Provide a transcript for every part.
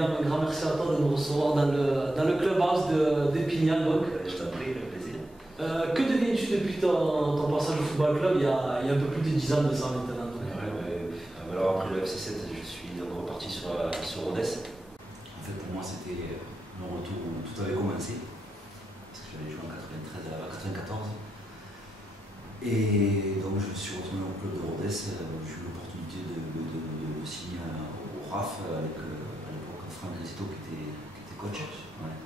William, un grand merci à toi de nous recevoir dans le clubhouse de Pignan. Je t'en prie, avec plaisir. Que deviens-tu depuis ton passage au football club il y a un peu plus de 10 ans de ça maintenant? Alors après le FC7, je suis donc reparti sur Rodez. En fait, pour moi, c'était mon retour où tout avait commencé. Parce que j'avais joué en 93 à 94. Et donc je suis retourné au club de Rodez. J'ai eu l'opportunité de signer au RAF avec à l'époque Franck Grisito qui était coach. Ouais.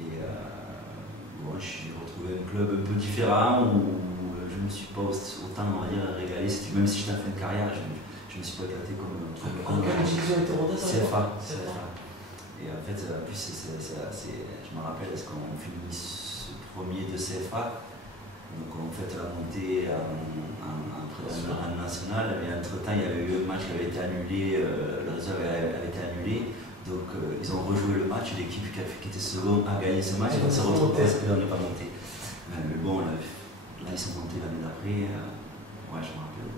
Et bon, je suis retrouvé un club un peu différent où je ne me suis pas autant, on va dire, régalé. Même si j'étais en fin de carrière, je me suis pas éclaté comme quelle division était Rodez? CFA. Et en fait, plus je me rappelle, parce qu'on finit ce premier de CFA. Donc on fait la montée en national, mais entre-temps il y avait eu un match qui avait été annulé, le réserve avait été annulé, donc ils ont rejoué le match, l'équipe qui était seconde a gagné ce match, on s'est retrouvé parce qu'on n'est pas monté. Mais bon, là ils sont montés l'année d'après, ouais je me rappelle,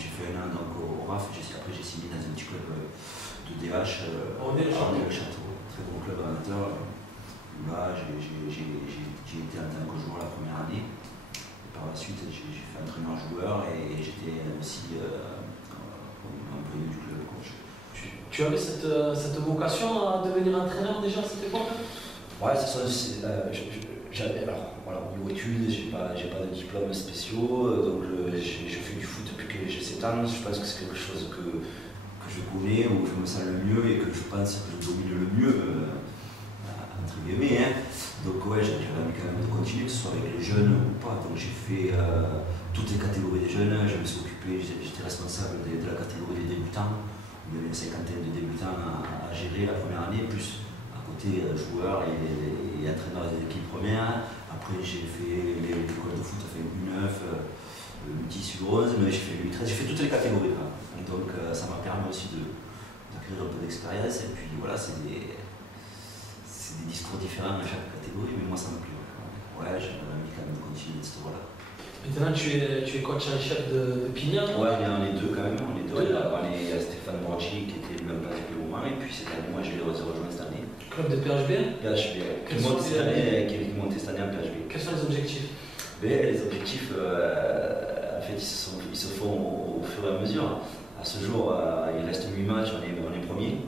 j'ai fait un an donc, au RAF, après j'ai signé dans un petit club de DH, le Château, très bon club amateur, où là j'ai été en tant que joueur la première année. Par la suite, j'ai fait entraîneur-joueur et j'étais aussi employé du club coach. Tu avais cette vocation à devenir entraîneur déjà à cette époque? Ouais, c'est ça. J'avais, alors, voilà, au niveau études, j'ai pas de diplômes spéciaux, donc je fais du foot depuis que j'ai 7 ans. Je pense que c'est quelque chose que je connais, où je me sens le mieux et que je pense que je domine le mieux, entre guillemets. Hein. Donc ouais, j'avais envie quand même de continuer, que ce soit avec les jeunes ou pas. Donc j'ai fait toutes les catégories des jeunes, je me suis occupé, j'étais responsable de la catégorie des débutants. Il y avait une cinquantaine de débutants à gérer la première année, plus à côté joueurs et entraîneurs des équipes premières. Après j'ai fait l'école de foot, j'ai fait U9, U10, U11, mais j'ai fait U13, j'ai fait toutes les catégories. Là. Donc ça m'a permis aussi d'acquérir un peu d'expérience. Et puis voilà, c'est des discours différents dans chaque catégorie, mais moi ça me plaît. Ouais, j'ai envie quand même de continuer cette voie-là. Maintenant tu es coach en chef de Pignan? Ouais, on est deux quand même, on est deux. Il y a Stéphane Borgi qui était le même place depuis le moment, et puis cette année, moi je l'ai rejoint cette année. Club de PHB? PHB, qui est monté cette année en PHB. Quels sont les objectifs? Les objectifs, en fait, ils se font au fur et à mesure. À ce jour, il reste 8 matchs, on est premier.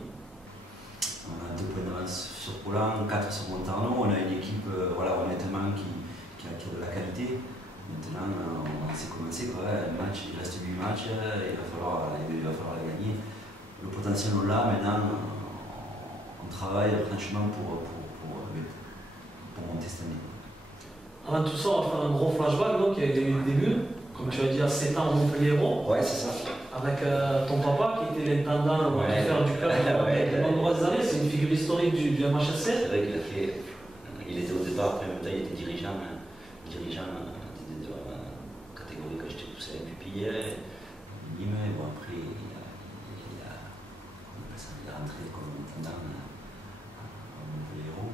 On a 2 points d'avance sur Poulain, 4 sur Montarno. On a une équipe honnêtement qui a de la qualité. Maintenant, on s'est commencé. Il reste 8 matchs, il va falloir la gagner. Le potentiel est là, maintenant on travaille franchement pour monter cette année. Avant tout ça, on va faire un gros flashback. Donc, il y a eu le début, comme tu as dit, à 7 ans au Montpellier-Hérault. Ouais, c'est ça. Avec ton papa qui était l'intendant du club de nombreuses années, c'est une figure historique du MHSC. C'est vrai qu'il était au départ, après en même temps il était dirigeant de la catégorie que j'étais poussé avec Pupillet, Nîmes, et bon après il est rentré comme intendant à Montpellier-Hérault.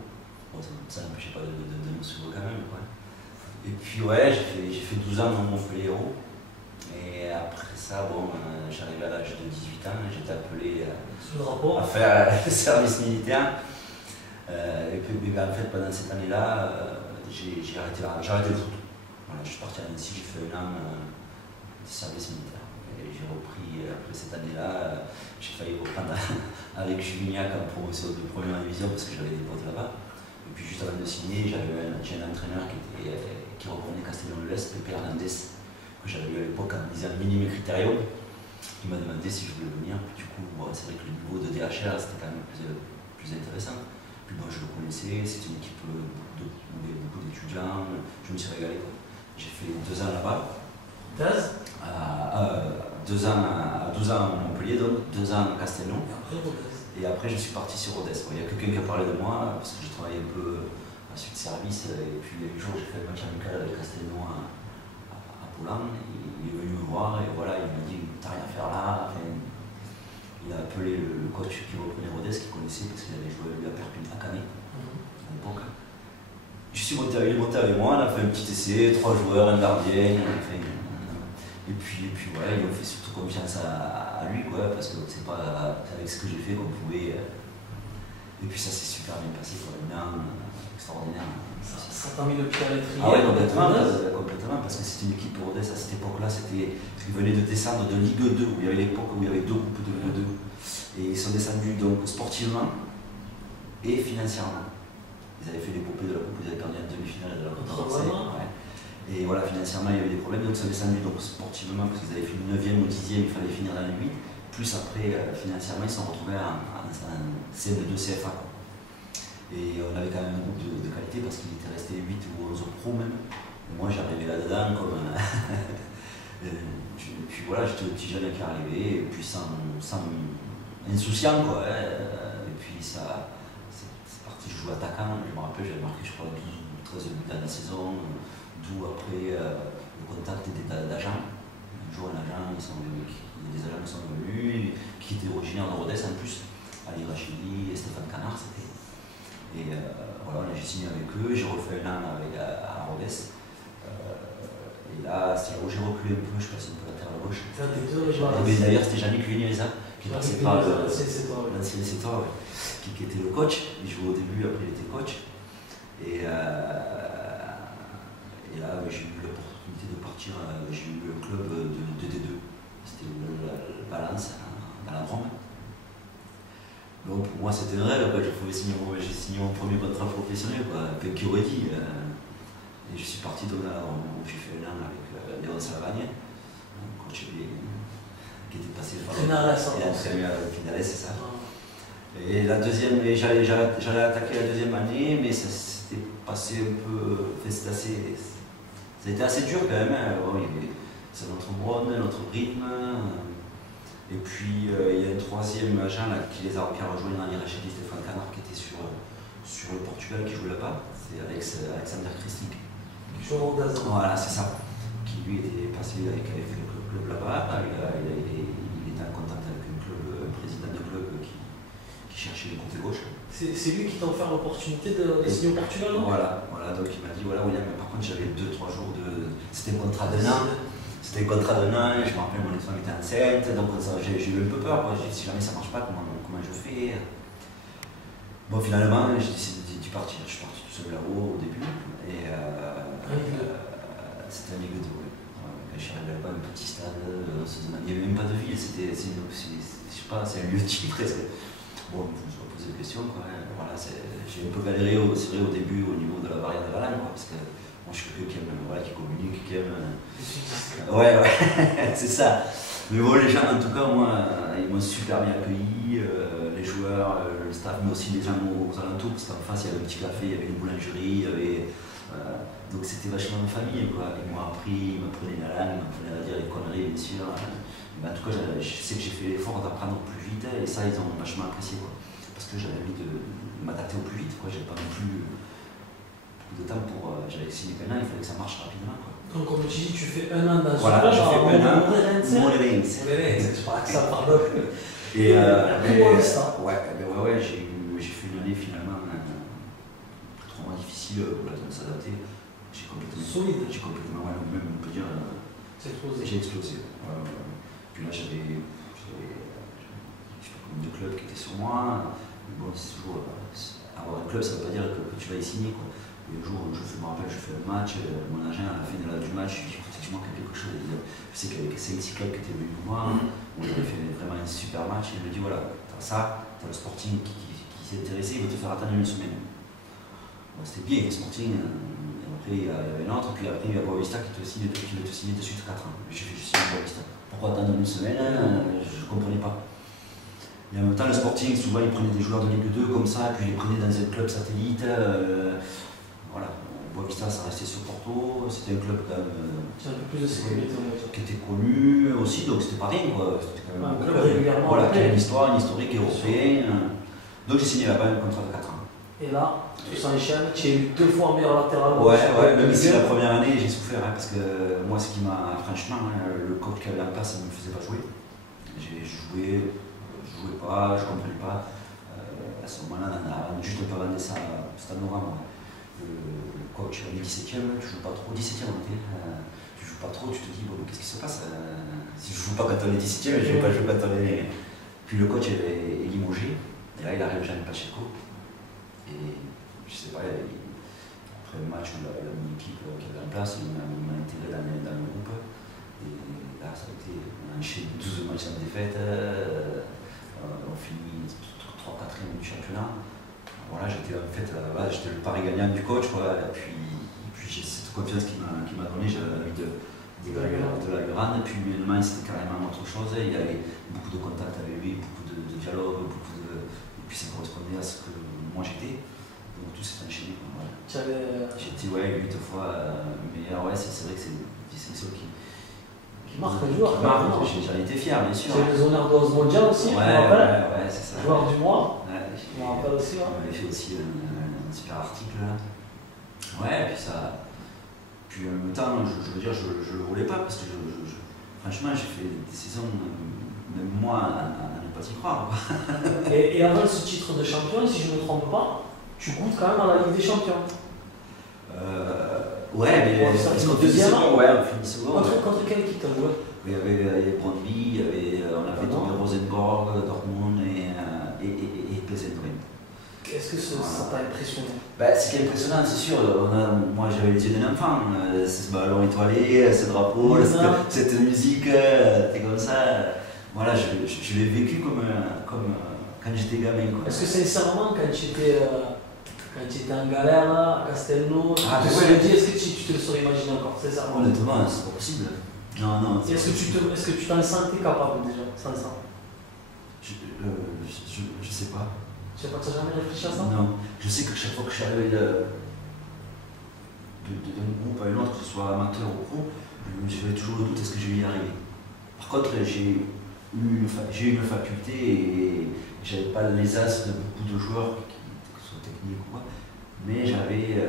Bon, ça n'empêchait pas de me suivre quand même. Quoi. Et puis ouais, j'ai fait 12 ans à Montpellier-Hérault. Et après ça, j'arrivais à l'âge de 18 ans, j'étais appelé à faire le service militaire. Et puis en fait, pendant cette année-là, j'ai arrêté le foot. Voilà, je suis parti à Nancy, j'ai fait un an de service militaire. Et j'ai repris, après cette année-là, j'ai failli reprendre avec Juvignac en promotion de première division parce que j'avais des potes là-bas. Et puis juste avant de signer, j'ai un entraîneur qui reprenait Castellón-le-Lez, Pepe Hernandez, que j'avais eu à l'époque en disant minimum critérium. Il m'a demandé si je voulais venir. Puis du coup, c'est vrai que le niveau de DHR c'était quand même plus intéressant. Puis moi je le connaissais, c'était une équipe où il y avait beaucoup d'étudiants. Je me suis régalé. J'ai fait 2 ans là-bas. 2 ans à 12 ans à Montpellier, donc 2 ans à Castellón. Et après je suis parti sur Rodez. Il y a quelqu'un qui a parlé de moi parce que j'ai travaillé un peu à suite de service. Et puis un jour j'ai fait le match amical avec Castellón à Poulain. Il est venu me voir et voilà, il m'a dit t'as rien à faire là. Enfin, il a appelé le coach qui reprenait Rodez, qui connaissait parce qu'il avait joué lui à Perpignan à Canet à l'époque. Il est monté avec moi, on a fait un petit essai, 3 joueurs, un gardien. Enfin, et puis voilà, ils ont fait surtout confiance à lui, quoi, parce que c'est pas avec ce que j'ai fait qu'on pouvait Et puis ça s'est super bien passé, quoi. Extraordinaire. Ça t'a mis le pied à l'étrier. Ah ouais, complètement, parce que c'était une équipe pour Rodez à cette époque-là, ils venaient de descendre de Ligue 2, où il y avait l'époque où il y avait 2 groupes de Ligue 2. Et ils sont descendus donc sportivement et financièrement. Ils avaient fait l'épopée de la coupe, ils avaient perdu en demi-finale de la coupe. Ouais. Et voilà, financièrement, il y avait des problèmes, donc ils sont descendus donc, sportivement, parce qu'ils avaient fini 9e ou 10e, il fallait finir dans les 8. Plus après, financièrement, ils se sont retrouvés en CM2 CFA. Quoi. Et on avait quand même un groupe de qualité parce qu'il était resté 8 ou 11 pro même. Et moi j'arrivais là-dedans comme puis voilà, j'étais le petit jeune qui est arrivé, et puis sans insouciant quoi. Et puis c'est parti, je jouais attaquant, je me rappelle, j'avais marqué je crois 12 ou 13 buts dans la saison, d'où après le contact d'agents. Un jour un agent, des agents qui sont venus, qui étaient originaires de Rodez en plus, Ali Rachidi et Stéphane Canard c'était. Et voilà, j'ai signé avec eux, j'ai refait un an à Rodez. Et là, c'est là où j'ai reculé un peu, je passe un peu la terre à gauche. D'ailleurs, c'était Yannick Lunéza qui passait par l'ancien Sétor, qui était le coach. Il jouait au début, après il était coach. Et là, j'ai eu l'opportunité de partir, j'ai eu le club de D2. C'était le Balance, dans la Drôme. Donc pour moi c'était un rêve, j'ai signé mon premier contrat professionnel, qui aurait dit. Et je suis parti donc là où j'ai fait un an avec Léon Salavagne, un coach qui était passé par Finales, c'est ça. Et la deuxième, j'allais attaquer la deuxième année, mais ça s'était passé un peu. Ça a été assez dur quand même. C'est notre Bronne, notre rythme. Et puis il y a un troisième agent là, qui a rejoint dans l'Irachidi, Stéphane Canard, qui était sur le Portugal, qui jouait là-bas. C'est Alexander Kristik. Qui joue au Rodez. Voilà, c'est ça. Qui lui était passé avec le club là-bas. Il était en contact avec un président de club qui cherchait le côté gauche. C'est lui qui t'a offert l'opportunité de signer au Portugal, non? Voilà, donc il m'a dit voilà, William, mais par contre j'avais 2-3 jours de. C'était un contrat d'un an. C'était un contrat d'un an, je me rappelle, mon femme était enceinte, donc j'ai eu un peu peur. J'ai dit si jamais ça ne marche pas, comment je fais? Bon, finalement, j'ai décidé d'y partir. Je suis parti tout seul là-haut au début. Et c'était un Ligue 2, ouais. Quand je suis arrivé là-bas, un petit stade, il n'y avait même pas de ville, je sais pas, c'est un lieu type presque. Bon, je me suis pas posé de questions, quoi. Voilà, j'ai un peu galéré, c'est vrai, au début au niveau de la barrière de la langue, parce que moi je suis quelqu'un qui aime, qui communique, qui aime. Ouais, c'est ça. Mais bon, les gens, en tout cas, moi, ils m'ont super bien accueilli, les joueurs, le staff, mais aussi les gens aux alentours, parce qu'en face, il y avait un petit café, il y avait une boulangerie, donc c'était vachement une famille, quoi. Ils m'ont appris, ils m'apprenaient la langue, ils m'apprenaient à dire les conneries, bien sûr. Mais en tout cas, je sais que j'ai fait l'effort d'apprendre plus vite, et ça, ils ont vachement apprécié, quoi. Parce que j'avais envie de m'adapter au plus vite, quoi. J'avais pas non plus beaucoup de temps pour. J'avais signé qu'un an, il fallait que ça marche rapidement, quoi. Donc, comme tu dis, tu fais un an dans voilà, ce je fais un an. Moreirense. Je crois que ça parle. Et ouais, j'ai fait une année finalement 3 mois difficiles pour la zone de s'adapter. J'ai complètement, ouais, même on peut dire. J'ai explosé. Puis là, j'avais deux clubs qui étaient sur moi. Mais bon, c'est toujours. Avoir un club, ça ne veut pas dire que tu vas y signer, quoi. Et le jour où je me rappelle, je fais le match, mon agent à la fin du match, je dis il manque quelque chose. Je sais qu'il y avait 5-6 clubs qui étaient venus nous voir, on avait fait vraiment un super match, et il me dit voilà, t'as ça, t'as le Sporting qui s'est intéressé, il va te faire attendre une semaine. Bon, c'était bien, le Sporting, et après il y avait un autre, puis après il y a Boavista qui veut te signer de suite 4 ans. J'ai fait juste signer Boavista. Pourquoi attendre une semaine? Je ne comprenais pas. Et en même temps, le Sporting, souvent ils prenaient des joueurs de Ligue 2 comme ça, puis ils les prenaient dans un club satellite. Voilà, Boavista, ça restait sur Porto, c'était un club quand même un peu plus de sécurité, qui était connu aussi, donc c'était pas rien, quoi. C'était quand même un club régulièrement. Voilà, qui a une histoire, une historique européenne. Donc j'ai signé là-bas un contrat de 4 ans. Et là, tu s'enchaînes, tu es eu 2 fois meilleur latéral. Ouais, même si la première année j'ai souffert, parce que moi, ce qui m'a, franchement, le coach qui avait en place, ça ne me faisait pas jouer. J'ai joué, je jouais pas, je comprenais pas. À ce moment-là, on a juste un peu abandonné ça, c'était en novembre. Le coach est 17ème, tu joues pas trop, 17ème on était, tu joues pas trop, tu te dis bon, qu'est-ce qui se passe si je joue pas quand on est 17ème, je vais pas jouer quand on est. Puis le coach est limogé, et là il arrive Jean Pacheco, Et je sais pas, après le match, mon équipe qui avait en place, il m'a intégré dans le groupe. Et là, ça a été, on a enchaîné 12 matchs sans défaite. On finit 3-4e du championnat. Voilà, j'étais en fait à la base, j'étais le pari gagnant du coach, quoi. Et puis j'ai cette confiance qu'il m'a donnée, j'avais envie de la lui rendre. Et puis finalement, c'était carrément autre chose. Il y avait beaucoup de contacts avec lui, beaucoup de dialogue, et puis ça correspondait à ce que moi j'étais. Donc tout s'est enchaîné. Voilà. J'étais 8 fois meilleur. Ouais, c'est vrai que c'est une distinction qui marque un joueur. J'en étais fier, bien sûr. Tu as les honneurs d'Ose mondial aussi, ouais, c'est ça. Joueur du mois. Ouais, je me rappelle aussi. On avait fait aussi un super article là. Ouais, et puis ça. Puis en même temps, je veux dire, je le voulais pas parce que franchement, j'ai fait des saisons, même moi, à ne pas y croire. Et avant ce titre de champion, si je ne me trompe pas, tu goûtes quand même à la Ligue des Champions. Ouais, mais on finit second. Ouais, on finit second. Contre quelle équipe t'as joué? Il y avait Brøndby, on avait tombé Rosenborg, Dortmund et PSV. Est-ce que ça t'a impressionné? Ce qui est impressionnant, c'est sûr, moi j'avais les yeux d'un enfant, c'est ce ballon étoilé, ce drapeau, cette musique, c'est comme ça. Voilà, je l'ai vécu comme quand j'étais gamin. Est-ce que sincèrement, quand tu étais en galère à Castelnau, est-ce que tu te le serais imaginé encore, sincèrement? Honnêtement, c'est pas possible. Non. Est-ce que tu t'en sentais capable déjà, sans ça? Je sais pas. Tu n'as jamais réfléchi à ça? Non. Je sais que chaque fois que je suis arrivé d'un groupe à un autre, que ce soit amateur ou pro, j'avais toujours le doute, est-ce que je vais y arriver? Par contre, j'ai eu une faculté et j'avais pas les as de beaucoup de joueurs, que ce soit technique ou quoi, mais j'avais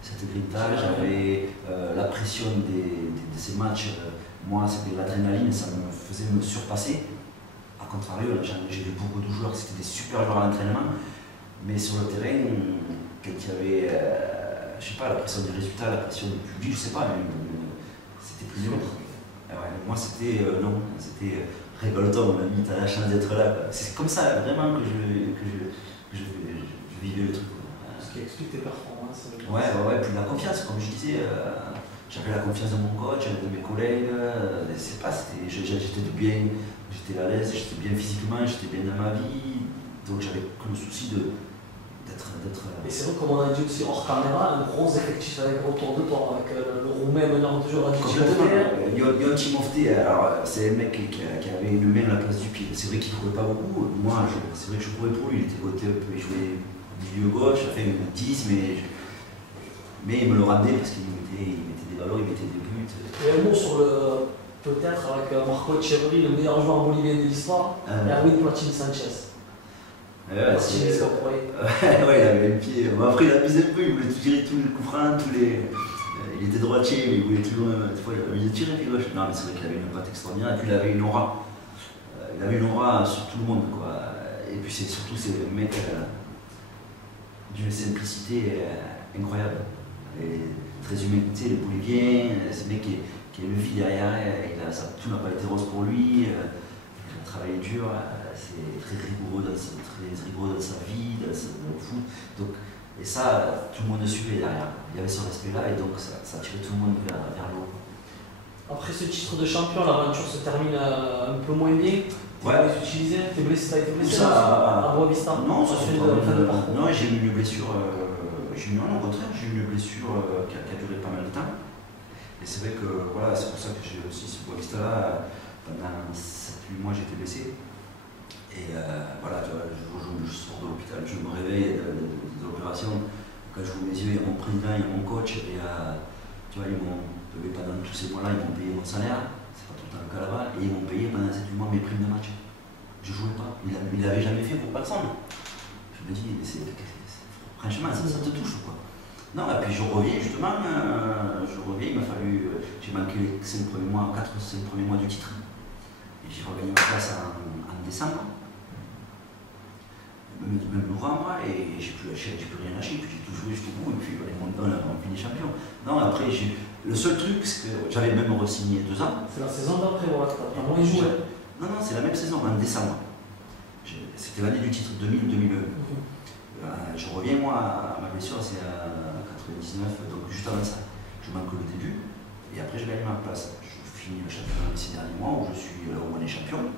cette grinta, j'avais la pression de ces matchs. Moi, c'était l'adrénaline, ça me faisait me surpasser. A contrario, j'ai vu beaucoup de joueurs qui étaient des super joueurs à l'entraînement, mais sur le terrain, quand il y avait, je sais pas, la pression des résultats, la pression du public, je sais pas, mais c'était plus dur. Moi, c'était non, c'était rigole-toi, mon ami, t'as la chance d'être là. C'est comme ça, vraiment, que je vivais le truc. Ce qui explique tes performances. Ouais, puis la confiance, comme je disais. J'avais la confiance de mon coach, de mes collègues, c'est pas, j'étais bien, j'étais à l'aise, j'étais bien physiquement, j'étais bien dans ma vie, donc j'avais que le souci d'être. Et c'est vrai, comme on a dit aussi hors caméra, un gros effectif autour de toi, avec le Roumain meneur de jeu à Yon Timofte, alors c'est un mec qui avait une main à la place du pied, c'est vrai qu'il ne courait pas beaucoup, moi c'est vrai que je courais pour lui, il était côté un peu, il jouait milieu gauche, il fait une 10, mais il me le rendait parce qu'il mettait des ballons, il mettait des buts. Et un mot sur peut-être avec Marco Echeverri, le meilleur joueur bolivien de l'histoire, Erwin Platini Sanchez. Il avait le pied. Après, il abusait un peu, il voulait tirer tous les coups francs, il était droitier, mais il voulait toujours. Des fois, il tirait pied gauche. Non, mais c'est vrai qu'il avait une patte extraordinaire, et puis il avait une aura. Il avait une aura sur tout le monde, quoi. Et puis surtout, c'est un mec d'une simplicité incroyable. Et très humain, tu sais, le Bolivien, c'est un mec qui a une vie derrière, tout n'a pas été rose pour lui, il a travaillé dur, c'est très rigoureux dans sa vie, dans le foot. Donc, et ça, tout le monde le suivait derrière. Il y avait ce respect-là et donc ça tirait tout le monde vers le haut. Après ce titre de champion, l'aventure se termine un peu moins bien. Ouais. T'es blessé à Boavista? Non, j'ai eu une blessure. Non, au contraire, j'ai eu une blessure qui a duré pas mal de temps. Et c'est vrai que voilà, c'est pour ça que j'ai aussi ce Boavista là. Pendant 7-8 mois, j'étais blessé. Et voilà, tu vois, je sors de l'hôpital, je me réveille de l'opération. Quand je ouvre mes yeux, il y a mon président, il y a mon coach. Et tu vois, pendant tous ces mois-là, ils m'ont payé mon salaire. C'est pas tout le temps le cas là-bas. Et ils m'ont payé pendant 7-8 mois mes primes de match. Je jouais pas. Il l'avait jamais fait pour personne. Je me dis, franchement, ça te touche quoi. Non, et puis je reviens justement, il m'a fallu, j'ai manqué les 5 premiers mois, 4-5 premiers mois du titre. Et j'ai regagné ma place en décembre, même novembre, et j'ai plus rien lâché, puis j'ai tout joué jusqu'au bout, et puis on a fini champion. Non, après, le seul truc, c'est que j'avais même re-signé 2 ans. C'est la saison d'après, voilà, t'as moins joué. Non, c'est la même saison, en décembre. C'était l'année du titre 2000-2001. Je reviens moi à ma blessure, c'est à 99, donc juste avant ça. Je manque le début et après je gagne ma place. Je finis le championnat de ces derniers mois où je suis au moins des champions.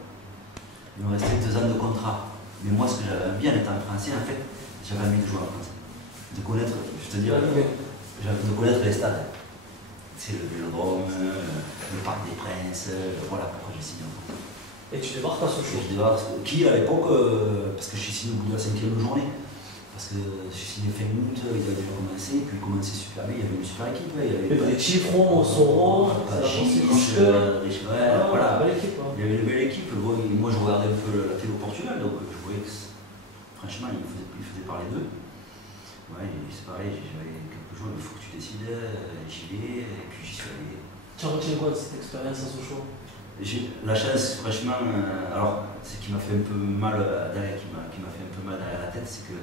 Il me restait 2 ans de contrat. Mais moi, ce que j'avais envie en étant français, en fait, j'avais envie de jouer en France. De connaître, je te dis, de connaître les stades. C'est le Vélodrome, le Parc des Princes, voilà pourquoi j'ai signé en France. Et tu débarques à Sochaux. Je débarque, qui à l'époque, parce que j'ai signé au bout de la 5e journée. Parce que j'ai signé fin août, il avait déjà commencé, puis il commençait super bien, il y avait une super équipe. Il y avait des Chiffrons, Soro, voilà. Belle équipe. Il y avait une belle équipe. Moi je regardais un peu la télé au Portugal, donc je voyais que franchement il faisait parler d'eux. Ouais, c'est pareil, j'avais quelques jours, il faut que tu décides, j'y vais, et puis j'y suis allé. Tu as retiré quoi de cette expérience à Sochaux? J'ai la chance, franchement, alors ce qui m'a fait un peu mal derrière, qui m'a fait un peu mal derrière la tête, c'est que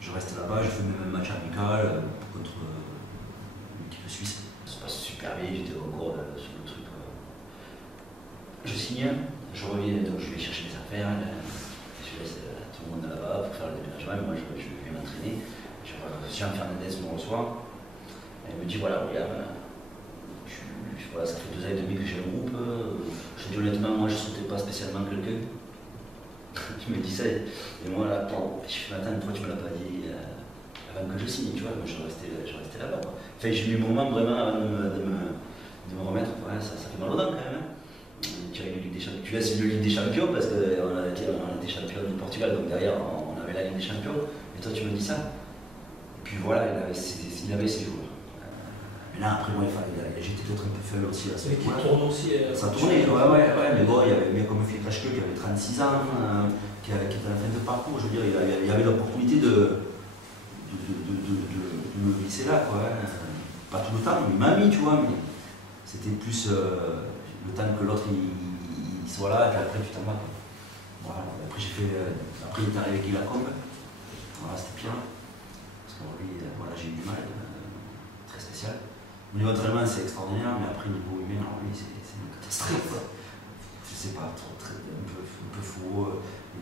je reste là-bas, je fais même un match amical contre une équipe suisse. Ça se passe super bien, j'étais encore sur le truc. Je signe, je reviens, donc je vais chercher mes affaires, je laisse tout le monde là-bas pour faire le déménagement, et moi je vais m'entraîner. Jean Fernandez me reçoit, elle me dit voilà, regarde, voilà, ça fait 2 ans et demi que j'ai le groupe, je te dis honnêtement, moi je ne sautais pas spécialement quelqu'un. Je me dis ça, et moi là, je fais attends, pourquoi tu me l'as pas dit avant que je signe, tu vois, moi je restais là-bas. Enfin, j'ai eu le moment vraiment avant de me remettre, ouais, ça fait mal aux dents quand même. Hein. Tu laisses le Ligue des Champions parce qu'on a été champions du Portugal, donc derrière on avait la Ligue des Champions, et toi tu me dis ça. Et puis voilà, il avait ses joueurs. Mais là après moi j'étais peut-être un peu faible aussi à ce moment-là. L'équipe tourne aussi. Ça tournait, ouais, mais bon, il y avait bien comme Philippe Lachke qui avait 36 ans, qui était à la fin de parcours, je veux dire, il y avait l'opportunité de me glisser là, quoi. Pas tout le temps, il m'a mis, tu vois, mais c'était plus le temps que l'autre il soit là, et puis après tu t'en vas. Voilà. Après après il est arrivé Guy Lacombe, voilà, c'était pire, parce que lui, voilà, j'ai eu du mal, très spécial. Au niveau d'entraînement c'est extraordinaire, mais après niveau humain, alors lui c'est une catastrophe. Je sais pas, un peu fou.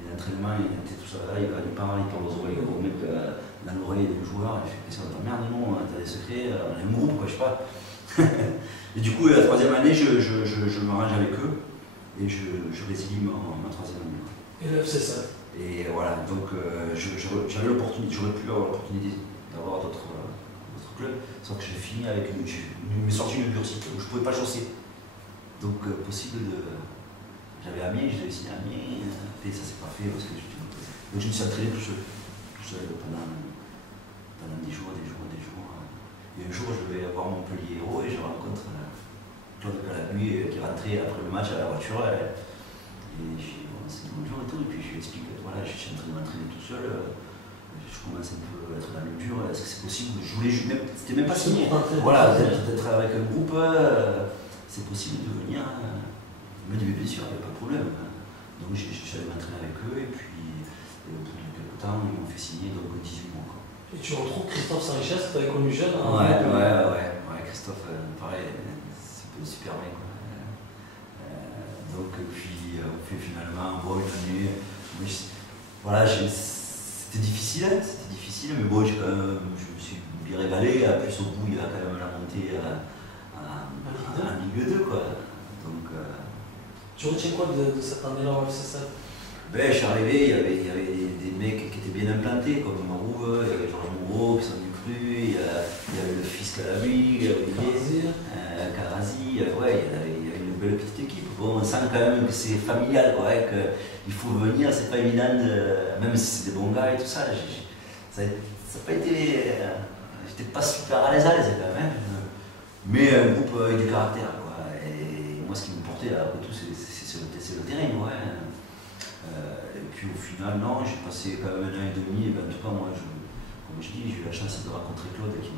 L'entraînement, il était tout ça là, il parle aux oreilles, au mec dans l'oreille des joueurs, il fait ça, merde, non, t'as des secrets, on est un groupe, quoi, je sais pas. Et du coup, la 3e année, je m'arrange avec eux et je résilie ma 3e année. Et le FC ça. Et voilà, donc j'avais l'opportunité, j'aurais pu avoir l'opportunité d'avoir d'autres clubs, sauf que j'ai fini avec il m'est sorti une bursite où je ne pouvais pas chausser. Donc possible de. J'avais Amiens, je devais signer à Amiens, et ça s'est pas fait parce que donc je me suis entraîné tout seul pendant des jours. Et un jour je vais voir Montpellier Hérault et je rencontre Claude Calabuy qui rentrait après le match à la voiture. Et je dis c'est bonjour et tout, et puis je lui explique voilà, je suis en train de m'entraîner tout seul, je commence un peu à être dans le dur, est-ce que c'est possible? Je voulais c'était même pas signé. Voilà, d'être avec un groupe, c'est possible de venir. Il m'a dit bien sûr, il n'y a pas de problème. Donc je suis allé m'entraîner avec eux et puis au bout de quelques temps, ils m'ont fait signer donc 18 mois. Quoi. Et tu retrouves Christophe Saint-Richesse, tu avais connu jeune. Ouais, Christophe, pareil, c'est un super mec. Donc puis finalement, bon, voilà, c'était difficile, mais bon, je me suis bien régalé. Plus au bout, il y a quand même la montée en Ligue 2, quoi. Donc, tu retiens quoi de cette année-là au FC Sèvres? Ben, je suis arrivé, il y avait des mecs qui étaient bien implantés, comme Marouve, il y avait Georges Moreau qui s'en est cru, il y avait le fils Calabuy, il y avait Karazi, ouais, il y avait une belle petite équipe. Bon, on sent quand même que c'est familial, quoi, qu'il faut venir, c'est pas évident, même si c'est des bons gars et tout ça. Ça n'a pas été. J'étais pas super à l'aise quand même, mais un groupe avec du caractère, quoi. Et moi, ce qui me portait, après tout, c'est le terrain, ouais. Et puis au final, non, j'ai passé quand même 1 an et demi, et ben, en tout cas, moi, comme je dis, j'ai eu la chance de rencontrer Claude qui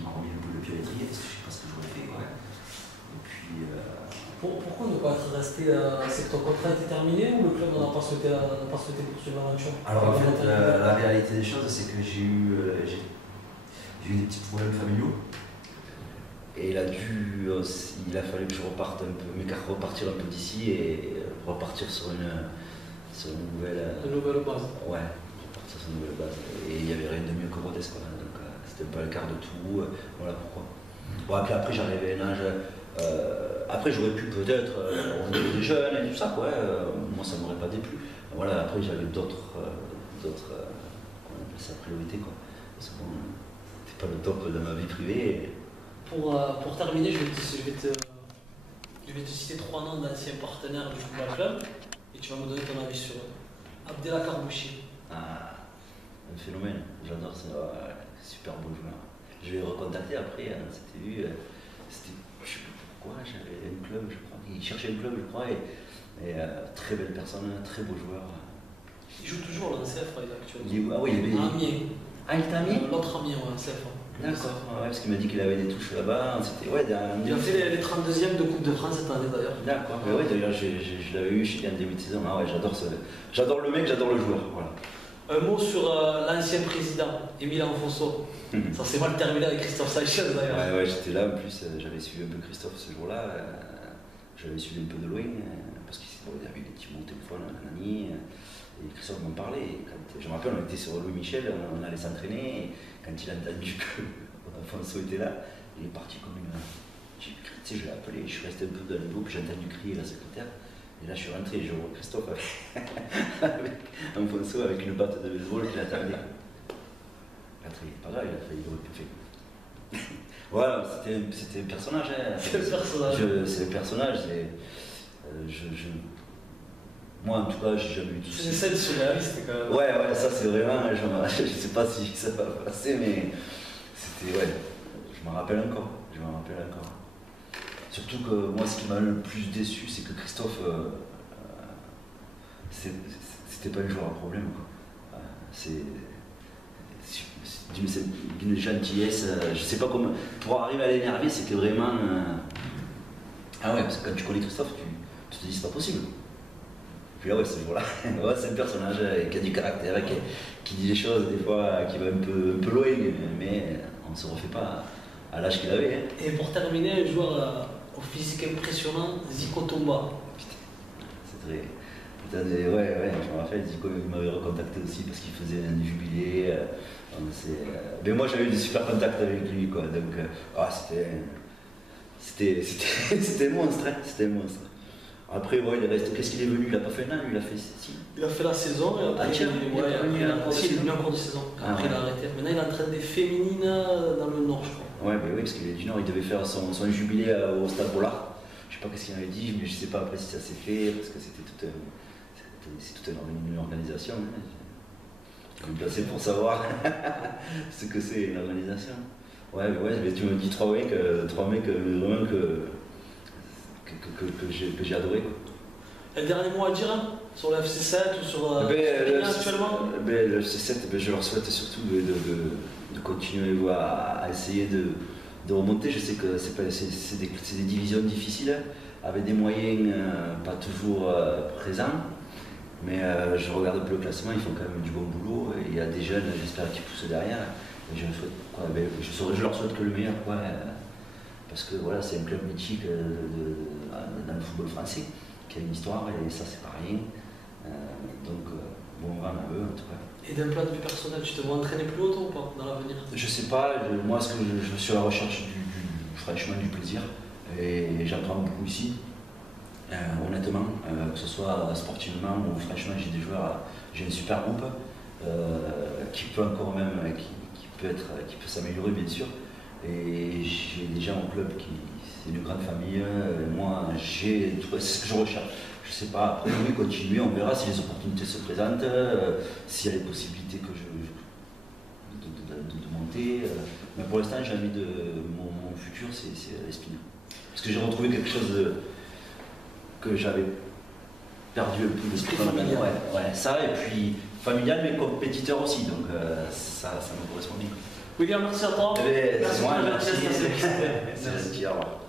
m'a remis un peu le pied à l'étrier, parce que je sais pas ce que j'aurais fait, quoi. Et puis. Pourquoi ne pas être resté c'est que ton contrat était terminé ou le club n'a pas souhaité poursuivre l'aventure? Alors en fait, la réalité des choses, c'est que j'ai eu des petits problèmes familiaux. Et il a fallu que je reparte un peu, mais qu'à repartir un peu d'ici et repartir sur une nouvelle base. Ouais, sur sa nouvelle base. Et il n'y avait rien de mieux que Rodez, quoi. Donc c'était un peu le quart de tout, voilà pourquoi. Bon, après j'arrivais à un âge. Après j'aurais pu peut-être, on était des jeunes et tout ça, quoi. Moi ça m'aurait pas déplu. Voilà, après j'avais d'autres on appelle ça priorités, quoi. Parce que bon, c'était pas le top de ma vie privée. Pour terminer, je vais te citer 3 noms d'anciens partenaires du football club et tu vas me donner ton avis sur eux. Abdelakar Bouchi. Ah, un phénomène, j'adore ça, super beau joueur. Je l'ai recontacté après, c'était lui, c'était, je sais pas pourquoi, j'avais un club, je crois, il cherchait un club, je crois, et très belle personne, très beau joueur. Il joue toujours là en CF actuellement. Ah oui, il est bien. Amiens. Ah, il t'a mis L'autre Amiens, ouais, CF. D'accord, ouais, parce qu'il m'a dit qu'il avait des touches là-bas, c'était, ouais, il a fait les 32e de Coupe de France cette année d'ailleurs. D'accord, ouais, d'ailleurs, je l'avais eu chez lui en début de saison, ah ouais, j'adore le mec, j'adore le joueur, voilà. Un mot sur l'ancien président, Émile Alfonso. Ça s'est mal terminé avec Christophe Sanchez d'ailleurs. Ouais, j'étais là, en plus, j'avais suivi un peu Christophe ce jour-là, j'avais suivi un peu de loin, parce qu'il avait des petits mots au téléphone, nanani, et Christophe m'en parlait. Je me rappelle, on était sur Louis Michel, on allait s'entraîner, et quand il a entendu que Alfonso était là, il est parti comme une. Tu sais, je l'ai appelé, je suis resté un peu dans le dos, puis j'ai entendu crier la secrétaire. Et là, je suis rentré, je vois Christophe avec Alfonso avec une batte de baseball qui l'attendait. Pas grave, il a failli le faire. Voilà, c'était un personnage. Hein. C'est le personnage. C'est le personnage. Moi, en tout cas, j'ai jamais eu tout ça. C'est une scène surréaliste quand même. Ouais, ça c'est vraiment. Je sais pas si ça va passer, mais c'était. Ouais, je m'en rappelle encore. Surtout que moi, ce qui m'a le plus déçu, c'est que Christophe, c'était pas un joueur à problème, quoi. C'est d'une gentillesse, je sais pas comment. Pour arriver à l'énerver, c'est que vraiment. Ah ouais, parce que quand tu connais Christophe, tu te dis c'est pas possible. Puis là, ouais, ce jour-là, ouais, c'est un personnage qui a du caractère, qui dit des choses des fois qui va un peu loin, mais on ne se refait pas à l'âge qu'il avait. Hein. Et pour terminer, un joueur au physique impressionnant, Zico Tomba. C'est très. Putain, ouais, je me rappelle, Zico il m'avait recontacté aussi parce qu'il faisait un jubilé. Mais moi j'avais eu des super contacts avec lui, quoi. Donc, c'était monstre, hein, c'était monstre. Après, ouais, il est resté. Qu'est-ce qu'il est venu? Il a pas fait un an, lui, il a fait. Si. Il a fait la saison et après, il est venu en cours de saison. Après, il a arrêté. Maintenant, il est en train des féminines dans le Nord, je crois. Ouais, oui, parce qu'il est du Nord, il devait faire son jubilé au Stade Bollard. Je sais pas qu'est-ce qu'il avait dit, mais je sais pas après si ça s'est fait, parce que c'était toute une organisation. Hein. Je suis placé pour savoir ce que c'est une organisation. Ouais, mais tu me dis trois mecs vraiment que j'ai adoré, quoi. Et le dernier mot à dire hein, sur le FC7 ou sur actuellement le FC7, je leur souhaite surtout de continuer à essayer de remonter. Je sais que c'est des divisions difficiles, avec des moyens pas toujours présents, mais je regarde un peu le classement, ils font quand même du bon boulot, et il y a des jeunes, j'espère qu'ils poussent derrière, et je leur souhaite que le meilleur, quoi, parce que voilà, c'est un club mythique dans le football français, qui a une histoire, et ça c'est pas rien, donc bon vent à eux en tout cas. Et d'un point de vue personnel, tu te vois entraîner plus haut ou pas dans l'avenir? Je sais pas, moi je suis à la recherche franchement du plaisir, et j'apprends beaucoup ici, honnêtement, que ce soit sportivement ou franchement j'ai un super groupe qui peut encore même, qui peut s'améliorer bien sûr, et j'ai des gens au club c'est une grande famille, moi c'est ce que je recherche. Je sais pas, après oui, continuer, on verra si les opportunités se présentent, s'il y a des possibilités de monter. Mais pour l'instant, j'ai envie mon futur, c'est l'Espina. Parce que j'ai retrouvé quelque chose que j'avais perdu un peu d'esprit familial. Ouais, ça, et puis familial, mais compétiteur aussi, donc ça me correspond bien. William, merci à toi. Merci, moi, merci. Merci, au revoir.